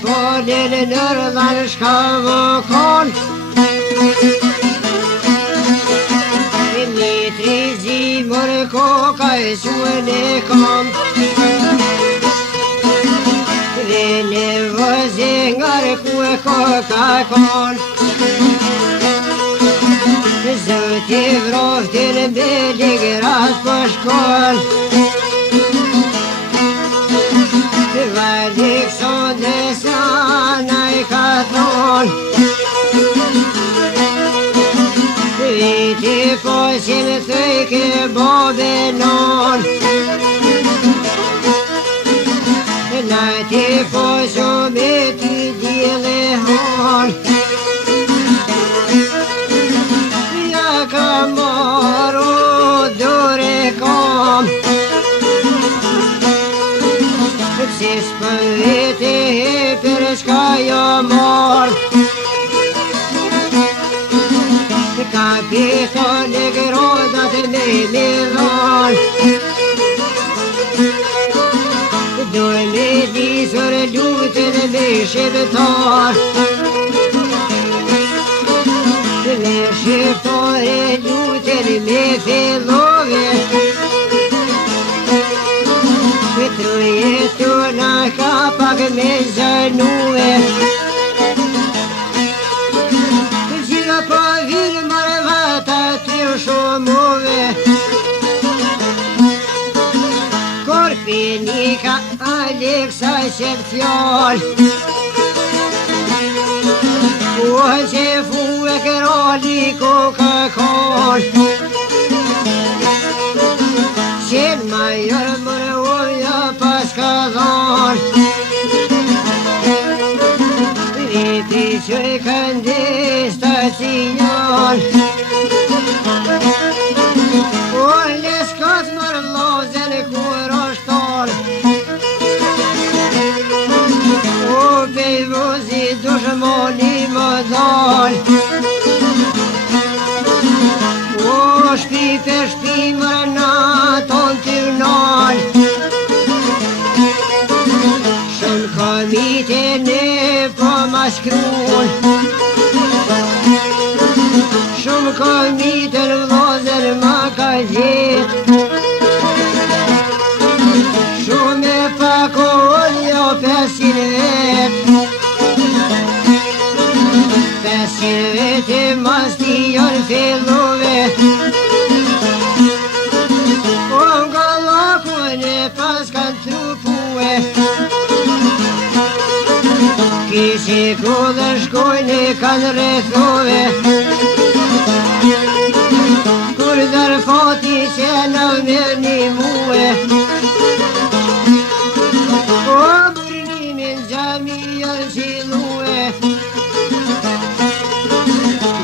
polin nërdan shka më kon Mitri zimër koka e suën e kam Dhe në vëzingar ku e koka kon Zëti vroftin me ligrat për shkon Vadik son dhe sana I ka thon Viti po si më thëjke bobe non Nati po shumë ti dile hon Ja ka moru dure kom Si s'pëviti për shka jo mor Kapitol e grodat me midhon Doj me disur lutën me shqiptar Me shqiptar e lutën me fillove Truje tuna ka pak me zënue Gjitha po virë marë vata të shumove Korpini ka Aleksa qep fjall Po që fu e kërali koka kall Qenë major mërë uja pas ka dhon Viti që i këndis të sinjall O leskat mërë lozen kur ashtar O bejvozi dushmoni më dal O shpi për shpi mërë naton të nal Shumë komite ne po ma shkruan Shumë komite në vlozer ma ka gjet Shumë e pakon jo 500 vet 500 vet e mas ti janë fillove O nga lakun e pas kanë trupue Kisi ku dhe shkojnë e kanë rethove Kur dërfati që në me një muë O burnimin gjami janë qilue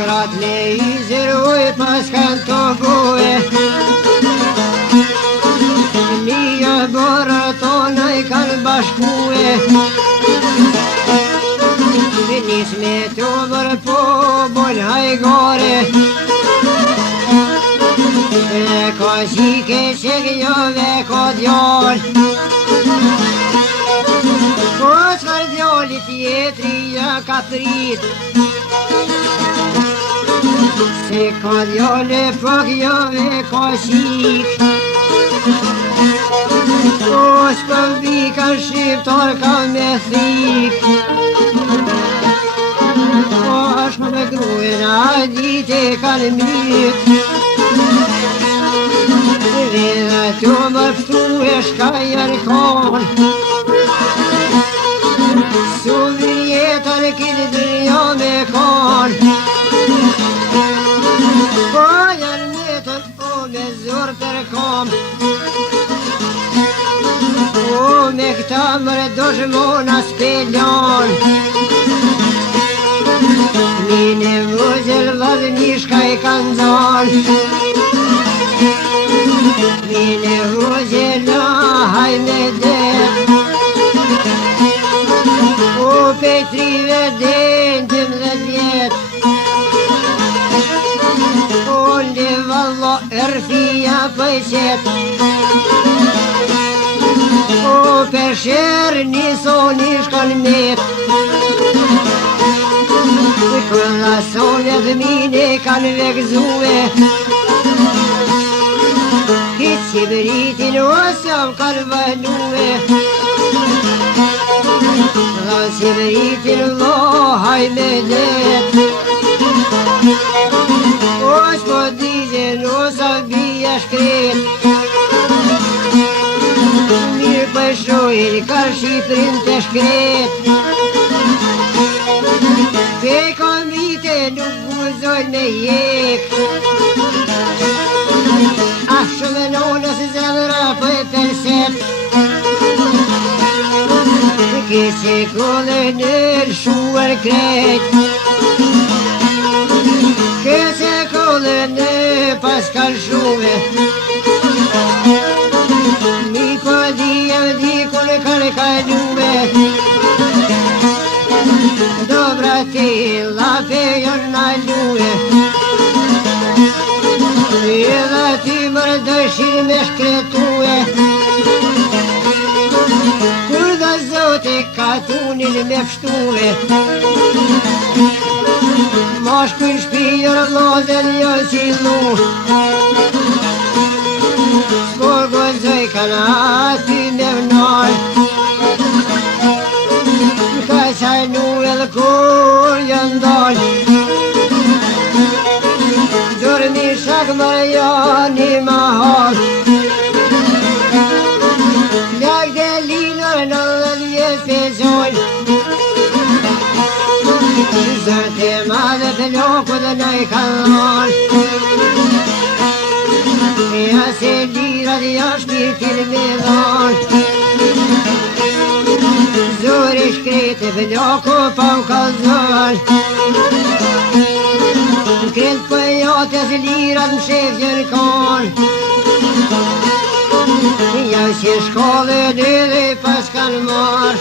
Grat ne I ziroj pas kanë të bue Nia borë tona I kanë bashkue Nis me të bërë po bol hajgore E ka qike që gjove ka djall Po qëfar djallit jetri ja ka prit Se ka djalle po gjove ka qik Po s'pëmbi ka shqiptar ka me thik Po me gruen a dite kanë myt Dhe të më pëtu e shka janë kon Su vjetër këtë dërja me kon Po janë metën o me zor tërkom O me këta mërë doshmona s'pelon Mine vëzër vazhni shka I kanë zon Mine vëzër la haj me det O petrive den 12 vjet O le valla erfia pëjqet O pesher një soni shkan met mine kanë vegzue Hitë që bëritin ose jam kanë vënue Dha që bëritin lohaj me let Osh po digjen osa bia shkret Mirë pëshojnë ka Shqiprin të shkret Te komite nuk guzojnë me jek A shumë nonës zemra për përset Këse kone në shuar krejt Këse kone në paskal shume Mi po dijem dikun kërë kalume Dobra ti lape jonë na lue Edhe ti mërë dëshirë me shkretue Kur dhe zote ka tunin me pështue Mosh kër shpijër lozen jo si lu S'po gozoj kanë aty me vnoj Ka qajnu edhe kur jën doj Dormi shak mërë janë i mahal Lak dhe linër në dhjet pezojnë Zërte madhe për loku dhe në i kanë Ja se lirat ja shpirtin me dhanë Zori shkrete për loku pa u kalzonë Kretë për jotës lirat më shefjën kanë Ja që shkollën edhe pas kanë marë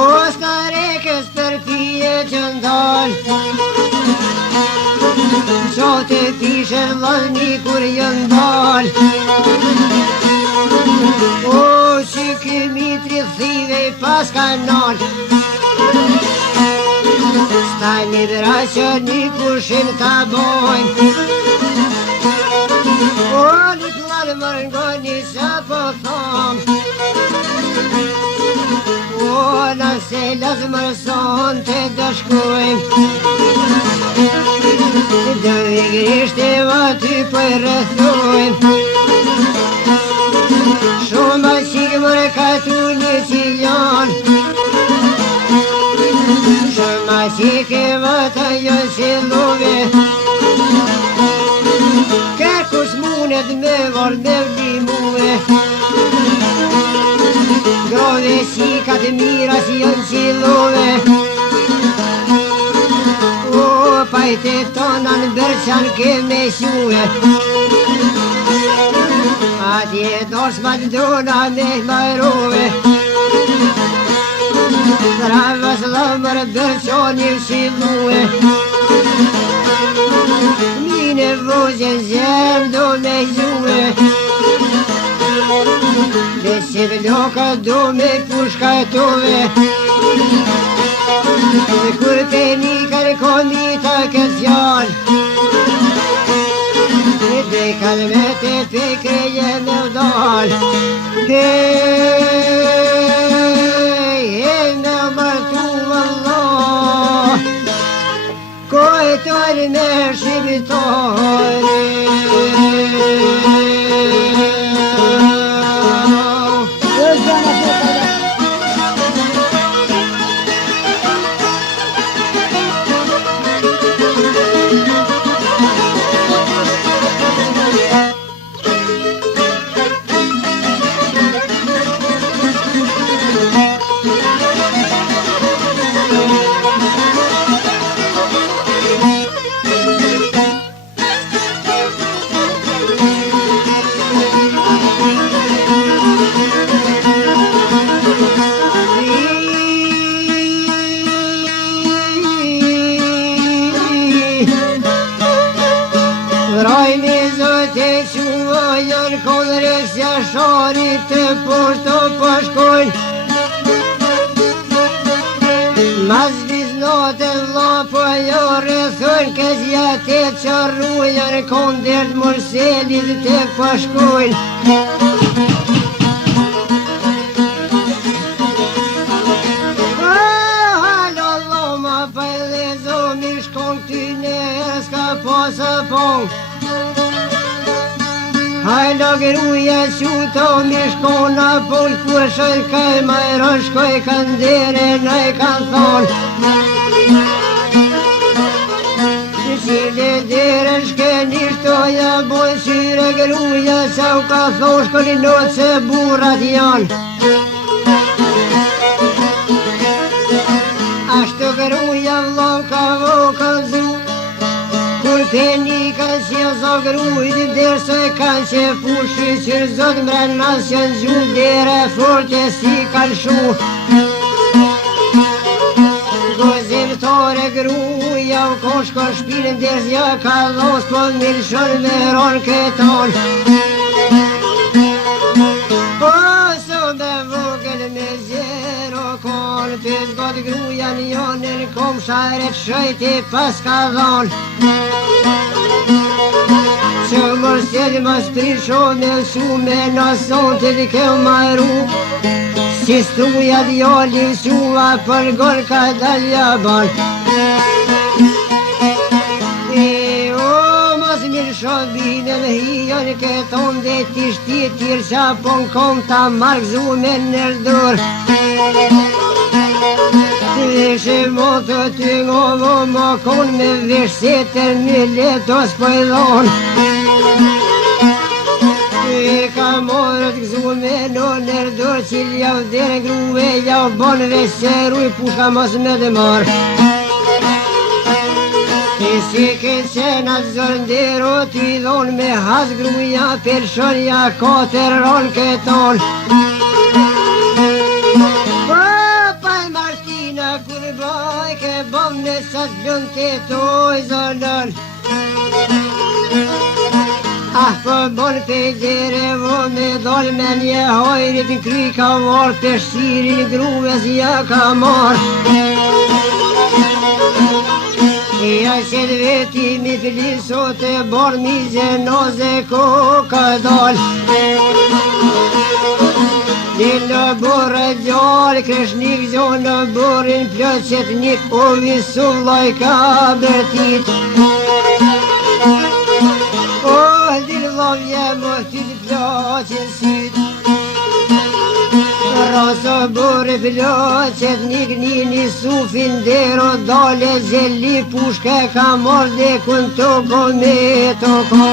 O s'ka rekës për pije që ndalë Qote pishen vllazmi kur jën dalë O që ky mitri thive pas kanë nalë Staj një bra që një pushim ta bojnë O një planë mërngoni sa po thomë O nëse lasë mërëson të dëshkojmë Dëve grishte aty për rëthojmë Shumë bashikë mërë ka tu një qiljan Shumë bashikë vëtë jo si love Kërkus munet me vorë me vlimue Grove shikat mira si janë qilove O pajte tona në bërçan ke me shue Atje dorsmat dona me marove Dravas lamër bërçoni shilue Mine vogjen zem do me gjue Desi vloka do me pushkatove Kur te nikar komita këtë fjallë Dhe kalmete pe kreje me vdallë Hej, me mërtu vëllah Kojtër me shqiptare Kodresja sharit të poshtë o pashkojnë Mas viznatë vla po jo rëthën këzjate që rrujen kondert morselit të pashkojnë. Hajlo gruja quto mi shkona pol kushoj kaj majro shkoj kandere nëj kan thon. Qile dere shkeni shtoja boj syre gruja sa u ka thon shkoni not se burat janë. Ashtu gruja vllau ka vokëzu kur peni ka si zo grujt derse ka që fushi që zot mrena që në dere forte si kalshu. Gozim tore gruja u koshko shpilën derzja ka dhos po milshon veron këton. Oso me vogël me zero kon pes got gruja njonën kom sharet shëjti pas ka dhon. Që mërësjel më sprisho me shume në son të ke majru. Si struja djallin shua për gol ka dalja ban. Mos mirë shodine në hijon këton dhe tishti tirë qa pon kom ta markzu me nërdur. Ishe motë të ngovo më kon me vesh se tërmi letos pëjdon. Ka morët gëzu me në nërdur qil jau dhere gruve jau bon veseru i pushka mos me dhe marë. Si këtë qena zërndero t'i dhon me has gruja përshonja katër ron këton. Kur baj ke bom në sat lën të toj zëllën. Po bon pëjdere vo me dol me një hojrit në kry ka var pështirin gruves ja ka mar. Ja qëtë veti mi flisot e bor mi zenoze ko ka dal. Në borë gjallë kreshnik gjohë në borin plëqet nik o visu vlaj ka bërtit. O dilë vlavje më ty të plëqet syt. Rasa borë plëqet nik një sufin dero dale zeli pushke ka marrë dhe kun toko me toko.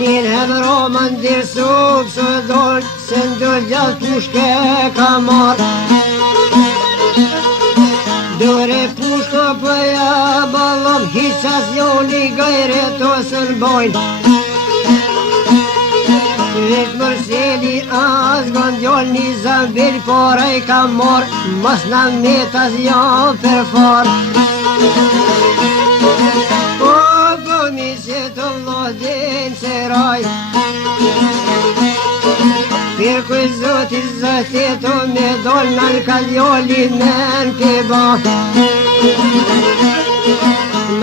Njën hebro më ndirë sukë së dorë se ndër gjallë pushke ka marrë. Dore pushko pëja balom hiqas joni gajre to së nëbojnë. Vesh mërseli as gondjol një zambil pora i ka marrë mas në metas janë për farë. Mi se të vlodin se raj Për kuj zotit zëteto me dol në kaljoli men të ba.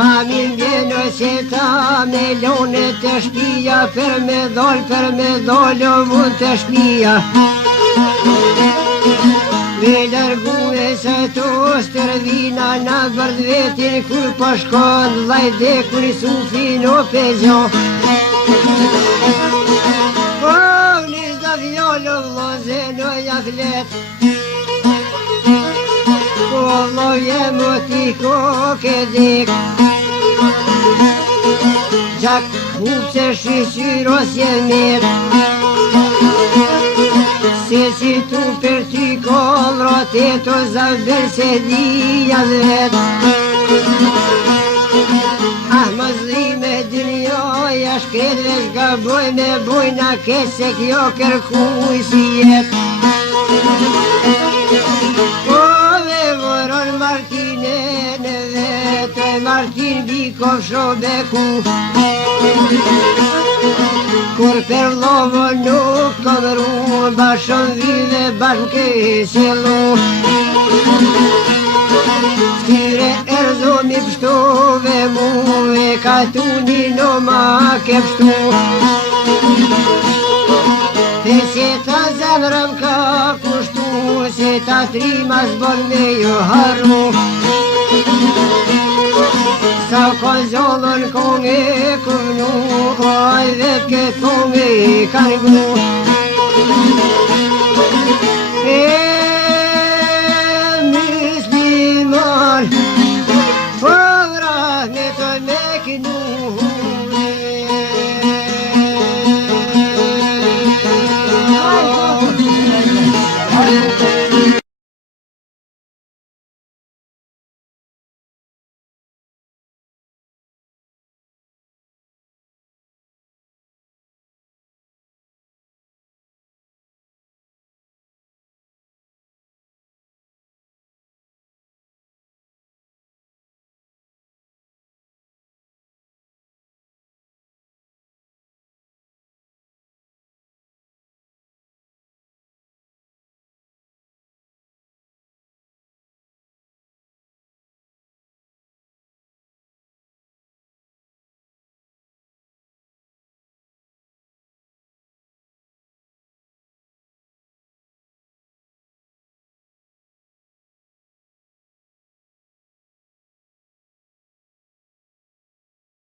Mamin vjeno që ta me lone të shpia për me dol o mund të shpia. Me lërgu e se të stërvina në vërd vetin kur pashkon laj dhe kur i sufin o pezo. O një zavjallë vlaze në jaflet O vloje më t'i koke dik Gjak hup se shqyqyro s'je mirë Se si tu për ty kollrat e to zavber se dhja dhet. Më zlime dynjoja shkret vesh ka boj me bojna keq se kjo kërkuj si jet. O me voron Martine në vete, Martin Bikov shobeku. Kur për lovo nuk këmru, bashën vive bashën këselu. tuni në ma kepshtu. Dhe se ta zemrëm ka kushtu, se ta trima zbon me ju harru. Sa ka zollën kong e këvnu, oj dhe këtë kong e kanë gnu.